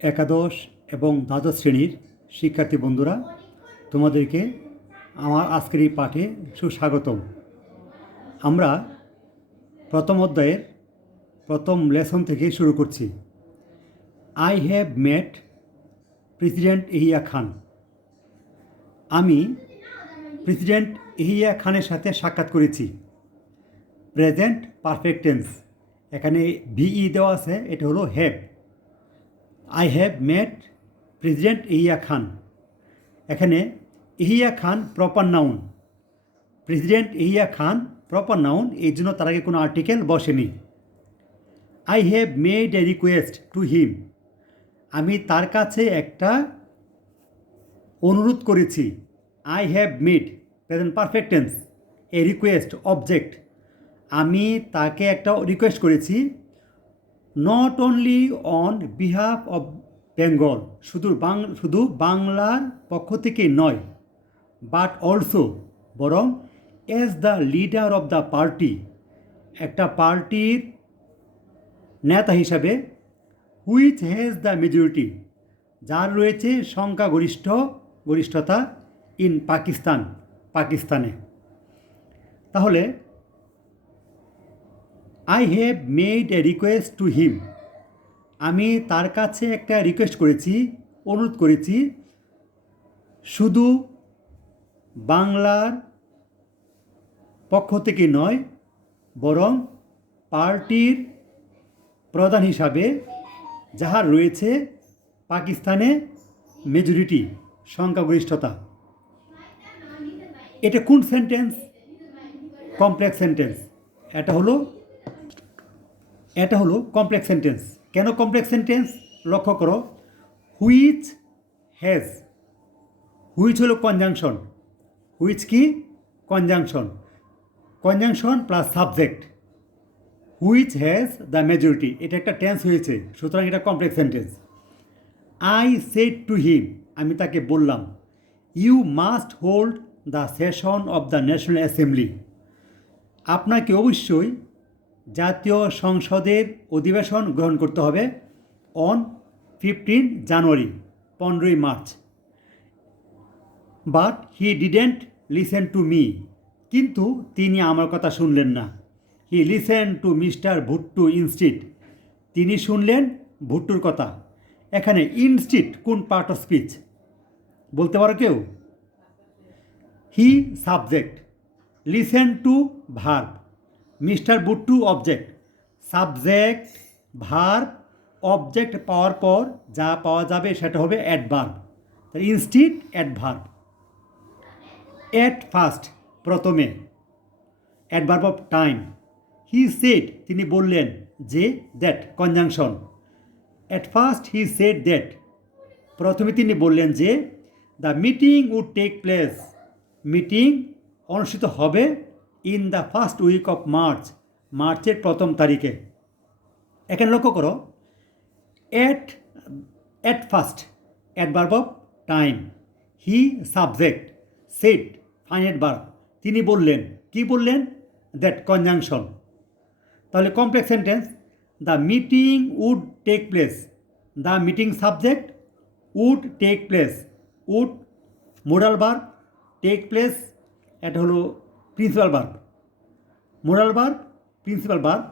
একাদশ এবং দ্বাদশ শ্রেণীর শিক্ষার্থী বন্ধুরা, তোমাদেরকে আমার আজকের এই পাঠে সুস্বাগতম। আমরা প্রথম অধ্যায়ের প্রথম লেসন থেকে শুরু করছি। I have met president Yahya Khan. আমি প্রেসিডেন্ট ইয়াহিয়া খানের সাথে সাক্ষাৎ করেছি। প্রেজেন্ট পারফেক্ট টেন্স, এখানে ভিই দেওয়া আছে, এটা হলো have. I have met president Yahya Khan. এখানে Yahya Khan proper noun, president Yahya Khan proper noun, এই জন্য তার আগে কোনো আর্টিকেল বসেনি। I have made a request to him. আমি তার কাছে একটা অনুরোধ করেছি। I have made present perfect tense, a request object. আমি তাকে একটা রিকোয়েস্ট করেছি। Not only on behalf of Bengal, শুধু বাংলার পক্ষ থেকে নয়, বাট অলসো বরং as the leader of the party, একটা পার্টির নেতা হিসাবে, হুইচ হ্যাজ দ্য মেজরিটি, যার রয়েছে গরিষ্ঠতা ইন পাকিস্তানে। তাহলে I have made a request to him, আমি তার কাছে একটা রিকোয়েস্ট করেছি, অনুরোধ করেছি, শুধু বাংলার পক্ষ থেকে নয়, বরং পার্টির প্রধান হিসাবে, যাহার রয়েছে পাকিস্তানে মেজরিটি, সংখ্যাগরিষ্ঠতা। এটা কোন সেন্টেন্স? Complex sentence. এটা হলো কমপ্লেক্স সেন্টেন্স। কেন কমপ্লেক্স সেন্টেন্স? লক্ষ্য করো, হুইচ হ্যাজ, হুইচ হলো কনজাংশন, হুইচ কি conjunction plus subject, which has the majority, এটা একটা টেন্স হয়েছে, সুতরাং এটা complex sentence. I said to him, আমি তাকে বললাম, you must hold the session of the national assembly, আপনাকে অবশ্যই জাতীয় সংসদের অধিবেশন গ্রহণ করতে হবে on 15 January, 15 March. But he didn't listen to me, কিন্তু তিনি আমার কথা শুনলেন না। হি লিসেন টু মিস্টার ভুট্টু ইনস্টিট, তিনি শুনলেন ভুট্টুর কথা। এখানে ইনস্টিট কোন পার্ট অফ স্পিচ বলতে পারো কেউ? He subject, listen to verb, mister Bhutto object. Subject, verb, object পাওয়ার পর যা পাওয়া যাবে সেটা হবে adverb. Instead adverb. At first প্রথমে, adverb of time. He said তিনি বললেন যে, that conjunction. At first he said that, প্রথমে তিনি বললেন যে, the meeting would take place, meeting অনুষ্ঠিত হবে in the first week of March, মার্চের প্রথম তারিখে। এখানে লক্ষ্য করো, at first adverb of time, he subject, said finite verb, তিনি বললেন, কি বললেন? That conjunction. তাহলে complex sentence, the meeting would take place, the meeting subject, would take place, would modal verb, take place এটা হলো principal verb, modal verb principal verb.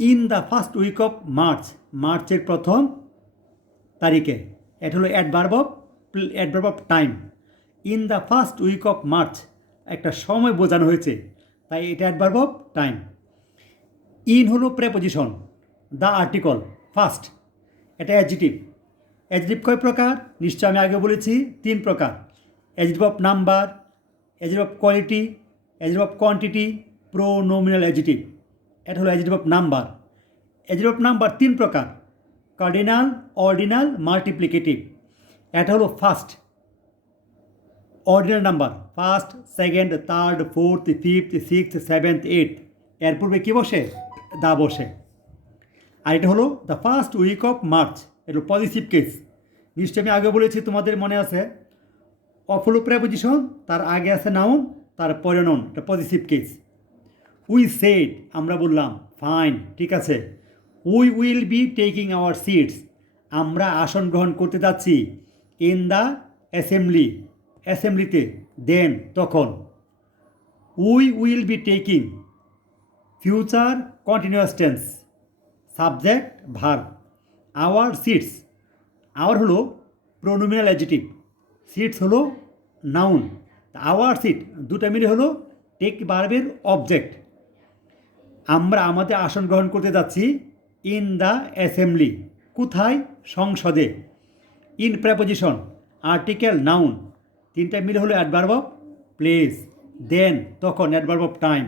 In the first week of March, মার্চের প্রথম তারিখে, এটা হলো adverb of time. In the first week of March, একটা সময় বোঝানো হয়েছে, তাই এটা অ্যাডভার্ব অফ টাইম। ইন হলো প্রেপোজিশন, দ্য আর্টিকল, ফার্স্ট এটা অ্যাডজেক্টিভ। অ্যাডজেক্টিভ কয় প্রকার? নিশ্চয় আমি আগে বলেছি 3 প্রকার। Adjective of number, adjective of quality, adjective of quantity, pronominal adjective. এটা হলো adjective of number. Adjective of number 3 প্রকার, কার্ডিনাল, অর্ডিনাল, মাল্টিপ্লিকেটিভ। এটা হলো first ordinal number, first, second, third, fourth, fifth, sixth, seventh, eighth, এর পূর্বে কী বসে? The বসে। আর এটা হলো the first week of March, এটা পজিটিভ কেস। নিশ্চয়ই আমি আগে বলেছি, তোমাদের মনে আছে, অফ হলো প্রেপোজিশন, তার আগে আছে নাউন, তার পরে নাউন, এটা পজিটিভ কেস। উই সেড আমরা বললাম, ফাইন ঠিক আছে। We will be taking our seats, আমরা আসন গ্রহণ করতে যাচ্ছি ইন দ্য অ্যাসেম্বলিতে দেন তখন we will be taking future continuous tense subject verb our seats our হলো প্রোনোমিনাল অ্যাডজেক্টিভ সিটস হলো নাউন আওয়ার সিট দুটা মিলে হলো টেক ভার্বের অবজেক্ট আমরা আমাদের আসন গ্রহণ করতে যাচ্ছি ইন দ্য অ্যাসেম্বলি কোথায় সংসদে ইন প্রেপোজিশন আর্টিকেল নাউন তিনটা মিলে হলো অ্যাডভার্ব অফ প্লেস দেন তখন adverb of time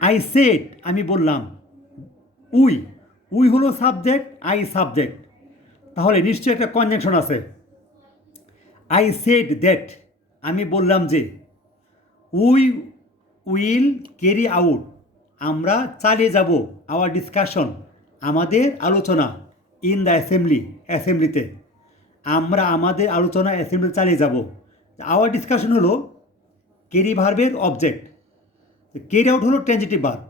I said আমি বললাম উই হলো সাবজেক্ট আই সাবজেক্ট তাহলে নিশ্চয়ই একটা কনজাংশন আছে আই সেড দ্যাট আমি বললাম যে উই উইল ক্যারি আউট আমরা চালিয়ে যাব আওয়ার ডিসকাশন আমাদের আলোচনা ইন দ্য অ্যাসেম্বলিতে আমরা আমাদের আলোচনা অ্যাসেম্বলি চালিয়ে যাব আওয়ার ডিসকাশন হলো ক্যারি ভার্বের অবজেক্ট ক্যারি আউট হলো ট্রানজিটিভ ভার্ব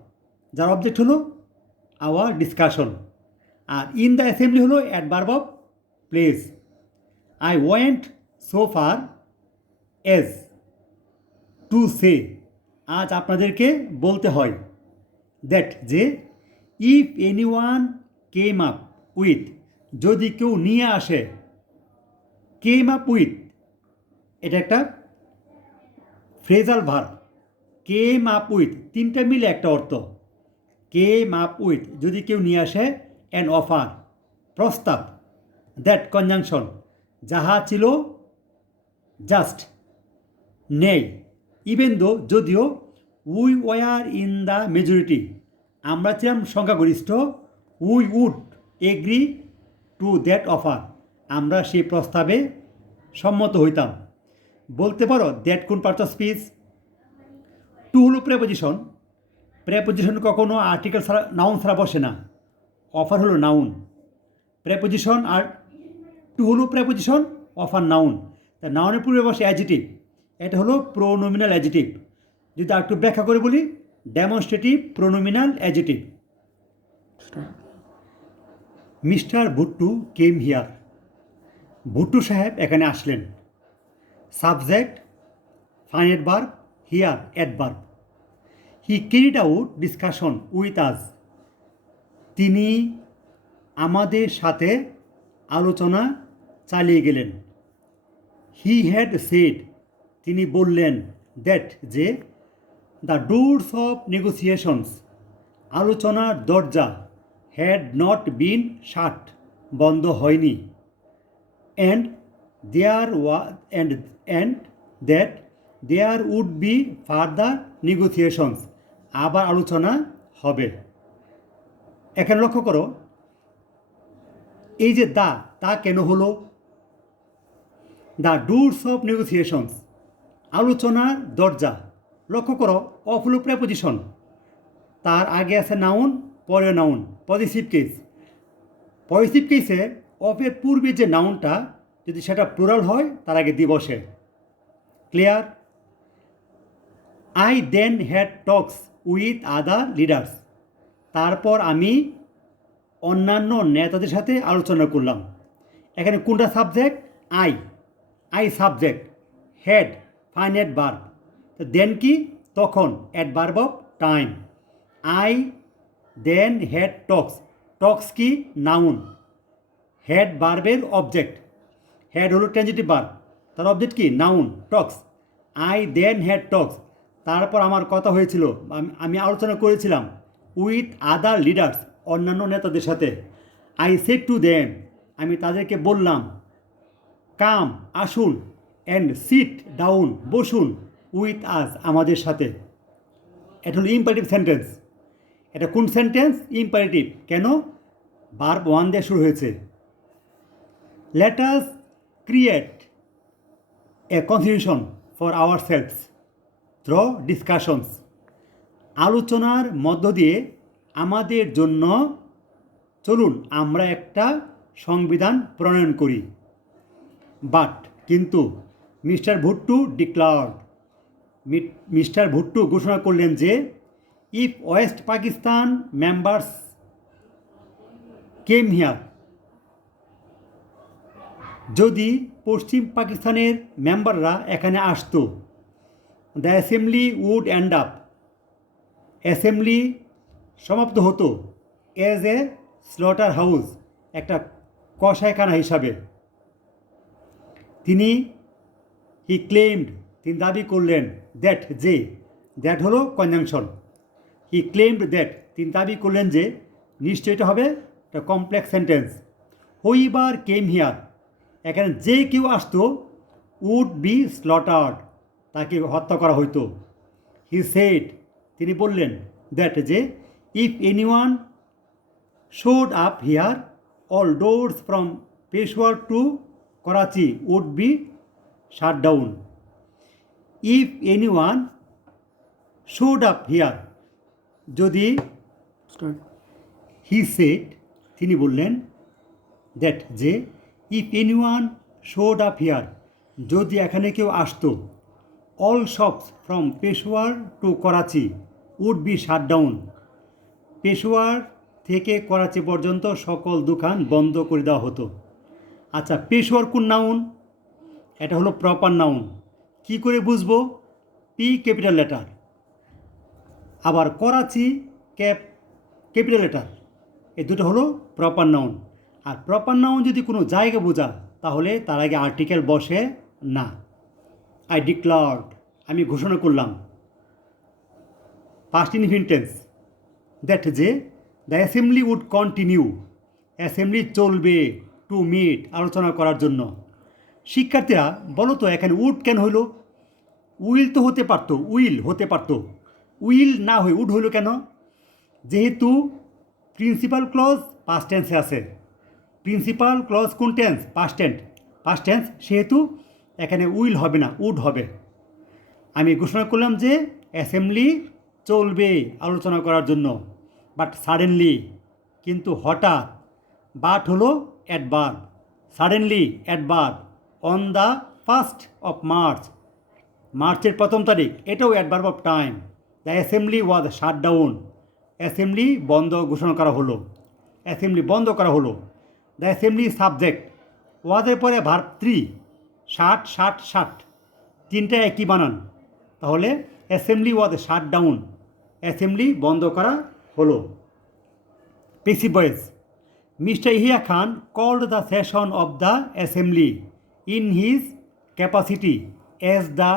যার অবজেক্ট হলো আওয়ার ডিসকাশন আর ইন দ্য অ্যাসেম্বলি হলো adverb of place I went so far as to say আজ আপনাদেরকে বলতে হয় দ্যাট যে if any one came up with যদি কেউ নিয়ে আসে কেম আপ উইথ এটা একটা phrasal verb came up with তিনটা মিলে একটা অর্থ কেম আপ উইথ যদি কেউ নিয়ে আসে অ্যান অফার প্রস্তাব দ্যাট কনজাংশন যাহা ছিল জাস্ট নেই ইভেন দো যদিও we were in the majority আমরা ছিলাম সংখ্যাগরিষ্ঠ we would agree to that offer আমরা সেই প্রস্তাবে সম্মত হইতাম বলতে পারো দ্যাট কোন পার্ট অফ স্পিচ টু হলো প্রেপোজিশন কখনো আর্টিকেল ছাড়া নাউন ছাড়া বসে না অফার হলো নাউন প্রেপোজিশন আর টু হলো প্রেপোজিশন অফার নাউন তা নাউনের পূর্বে বসে অ্যাডজেক্টিভ এটা হলো প্রোনোমিনাল অ্যাডজেক্টিভ যদি আর একটু ব্যাখ্যা করে বলি demonstrative pronominal adjective mister Bhuttu came here Bhuttu সাহেব এখানে আসলেন subject finite verb here adverb he carried out discussion with us তিনি আমাদের সাথে আলোচনা চালিয়ে গেলেন হি হ্যাড সেড তিনি বললেন দ্যাট যে দ্য ডোরস অফ নেগোসিয়েশনস আলোচনার দরজা হ্যাড নট বিন শাট বন্ধ হয়নি and that there would be further negotiations আবার আলোচনা হবে এখানে লক্ষ্য করো এই যে তা কেন হলো দ্য ডোরস অফ নেগোসিয়েশনস আলোচনার দরজা লক্ষ্য করো অফ হলো প্রেপোজিশন তার আগে আছে নাউন পরে নাউন পজিটিভ কেসে অফের পূর্বে যে নাউনটা যদি সেটা প্লুরাল হয় তার আগে দি বসে clear I then had talks with other leaders তারপর আমি অন্যান্য নেতাদের সাথে আলোচনা করলাম এখানে কোনটা subject I subject head finite verb then কি তখন adverb of time I then had talks কি নাউন হেড ভার্বের অবজেক্ট হেড হলো ট্রানজিটিভ ভার্ব তার অবজেক্ট কি noun talks I then had talks তারপর আমার কথা হয়েছিল আমি আলোচনা করেছিলাম উইথ আদার লিডার্স অন্যান্য নেতাদের সাথে আই সেড টু দেম আমি তাদেরকে বললাম কাম আসুন অ্যান্ড সিট ডাউন বসুন উইথ আস আমাদের সাথে এটা হলো ইম্পারেটিভ সেন্টেন্স এটা কোন সেন্টেন্স ইম্পারেটিভ কেন ভার্ব ওয়ান দিয়ে শুরু হয়েছে let us create a constitution for our selves through discussions আলোচনার মধ্য দিয়ে আমাদের জন্য চলুন আমরা একটা সংবিধান প্রণয়ন করি বাট কিন্তু মিস্টার ভুট্টু ঘোষণা করলেন যে if West Pakistan members came here যদি পশ্চিম পাকিস্তানের মেম্বাররা এখানে আসতো, the assembly would end up, assembly সমাপ্ত হতো এজ এ স্লটার হাউস, একটা কসাইখানা হিসাবে। তিনি তিনি দাবি করলেন দ্যাট যে, দ্যাট হলো কনজাংশন, তিনি দাবি করলেন যে, নিশ্চয়ই এটা হবে একটা complex sentence. Whoever came here, এখানে যে কেউ আসতো, উড বি স্লটার্ড, তাকে হত্যা করা হইতো। হি সেড, তিনি বললেন দ্যাট যে, if anyone showed up here, all doors from Peshawar to Karachi would be shut down. If anyone showed up here, যদি হি সেড, তিনি বললেন দ্যাট যে, if anyone showed up here, যদি এখানে কেউ আসতো, all shops from Peshawar to Karachi would be shut down, Peshawar থেকে করাচি পর্যন্ত সকল দোকান বন্ধ করে দেওয়া হতো। আচ্ছা, পেশোয়ার কোন নাউন? এটা হলো প্রপার নাউন। কি করে বুঝবো? পি ক্যাপিটাল লেটার, আবার করাচি ক্যাপিটাল লেটার, এই দুটো হলো প্রপার নাউন। আর প্রপার নাউন যদি কোনো জায়গা বোঝা, তাহলে তার আগে আর্টিকেল বসে না। আই ডিক্লার্ড, আমি ঘোষণা করলাম। পাস্ট ইনফিনিট টেন্স, দ্যাট যে, the assembly would continue, assembly চলবে, টু মিট, আলোচনা করার জন্য। শিক্ষার্থীরা বলো তো, এখানে উড কেন হইল? উইল তো হতে পারতো, উইল হতে পারতো, উইল না হয়ে উড হইল কেন? যেহেতু প্রিন্সিপাল ক্লজ পাস্ট টেন্সে আছে। প্রিন্সিপাল ক্লজ কোন টেন্স? পাস্ট টেন্স, সেহেতু এখানে উইল হবে না, উড হবে। আমি ঘোষণা করলাম যে অ্যাসেম্বলি চলবে আলোচনা করার জন্য, বাট সাডেনলি, কিন্তু হঠাৎ। বাট হলো adverb, suddenly adverb. On the 1st of March, মার্চের 1 তারিখ, এটাও adverb of time. The assembly was shut down, assembly বন্ধ ঘোষণা করা হলো, অ্যাসেম্বলি বন্ধ করা হলো। দ্য অ্যাসেম্বলি সাবজেক্ট, ওয়াজের পরে ভার্ব 3, শাট, তিনটা একই বানান। তাহলে assembly was shut down, assembly বন্ধ করা হলো। Passive voice, mister Yahya Khan called the session of the assembly in his capacity as the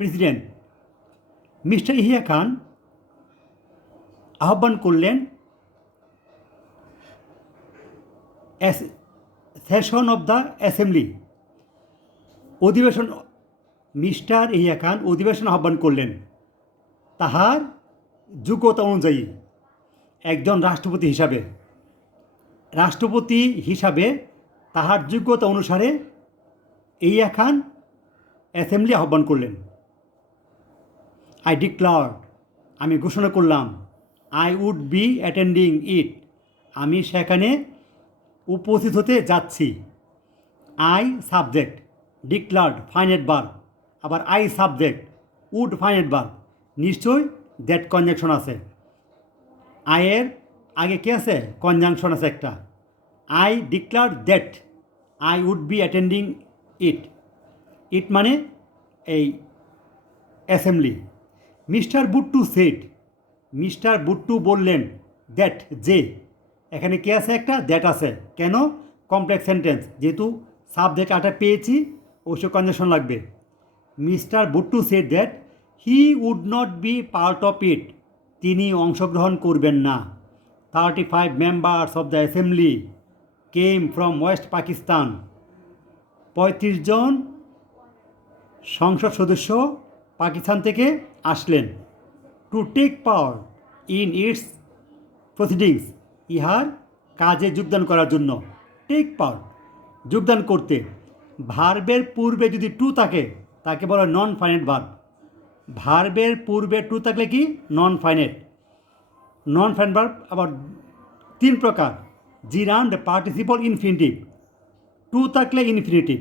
president. Mister Yahya Khan আহ্বান করলেন সেশন অফ দ্য অ্যাসেম্বলি, অধিবেশন। মিস্টার ইহিয়া খান অধিবেশন আহ্বান করলেন তাহার যোগ্যতা অনুযায়ী, একজন রাষ্ট্রপতি হিসাবে তাহার যোগ্যতা অনুসারে ইহিয়া খান অ্যাসেম্বলি আহ্বান করলেন। আই ডিক্লার্ড, আমি ঘোষণা করলাম। I would be attending it, আমি সেখানে উপস্থিত হতে যাচ্ছি। I subject, declared finite verb, আবার I subject, would finite verb, নিশ্চয়ই দ্যাট কনজাংশন আছে। আয়ের আগে কি আছে? কনজাংশন আছে একটা। I declared that I would be attending it মানে এই assembly. Mister Bhutto said, mister Bhutto বললেন দ্যাট যে, এখানে কে আছে? একটা দ্যাট আছে। কেন? কমপ্লেক্স সেন্টেন্স, যেহেতু সাবজেক্ট আটা পেয়েছি, অবশ্য কনজাংশন লাগবে। Mister Bhutto said that he would not be part of it, তিনি অংশগ্রহণ করবেন না। 35 members of the assembly came from West Pakistan, 35 জন সংসদ সদস্য পাকিস্তান থেকে আসলেন। To take part in its proceedings, ইহার কাজে যোগদান করার জন্য। টেক পার্ট, যোগদান করতে। ভার্বের পূর্বে যদি টু থাকে, তাকে বলা হয় নন ফাইনাইট ভার্ব। ভার্বের পূর্বে টু থাকলে কি? নন ফাইনাইট ভার্ব আবার 3 প্রকার: জিরান্ড, পার্টিসিপল, ইনফিনিটিভ। টু থাকলে infinitive.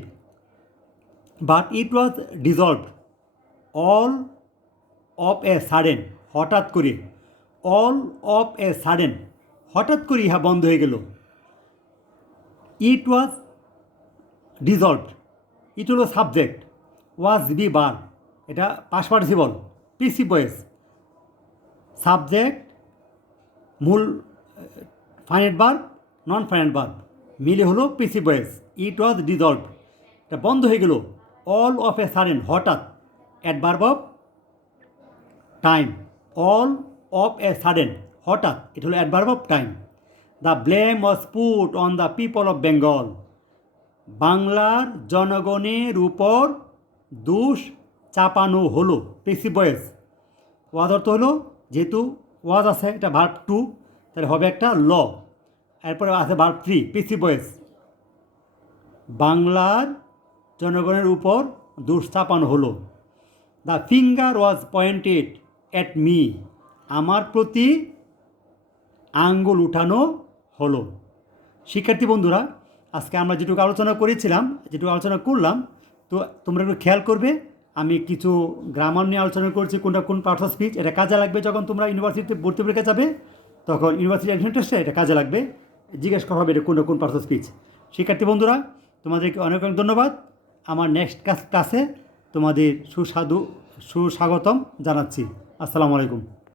But it was dissolved all of a sudden, হঠাৎ করে। অল অফ এ সাডেন, হঠাৎ করে ইহা বন্ধ হয়ে গেল। ইট ওয়াজ ডিজলভড, ইট হলো সাবজেক্ট, ওয়াজ বি বার, এটা পাস্ট পার্টিসিপল, পিসি ভয়েস, সাবজেক্ট মূল finite verb, non finite verb মিলে হলো পিসি ভয়েস। ইট ওয়াজ ডিজলভড, এটা বন্ধ হয়ে গেল। অল অফ এ সাডেন, হঠাৎ, adverb of time, all of a sudden, হঠাৎ, এটা হলো adverb of time. The blame was put on the people of Bengal, বাংলার জনগণের উপর দোষ চাপানো হলো, পেসিভ ভয়েস। ওয়াজ অর্থ হলো, যেহেতু ওয়াজ আছে এটা ভার্ব টু, তাহলে হবে একটা ল, এরপরে আছে ভার্ব থ্রি, পেসিভ ভয়েস। বাংলার জনগণের উপর দোষ চাপানো হলো। The finger was pointed at me, আমার প্রতি আঙ্গুল উঠানো হলো। শিক্ষার্থী বন্ধুরা, আজকে আমরা যেটুকু আলোচনা করেছিলাম, যেটুকু আলোচনা করলাম, তো তোমরা একটু খেয়াল করবে। আমি কিছু গ্রামার নিয়ে আলোচনা করছি, কোনটা কোন পার্টস অফ স্পিচ, এটা কাজে লাগবে যখন তোমরা ইউনিভার্সিটিতে ভর্তি পরীক্ষা যাবে, তখন ইউনিভার্সিটি অ্যাডমিশন টেস্টে এটা কাজে লাগবে, জিজ্ঞেস করা হবে এটা কোনটা কোন পার্টস অফ স্পিচ। শিক্ষার্থী বন্ধুরা, তোমাদেরকে অনেক অনেক ধন্যবাদ। আমার নেক্সট ক্লাসে তোমাদের সুস্বাগতম জানাচ্ছি। আসসালামু আলাইকুম।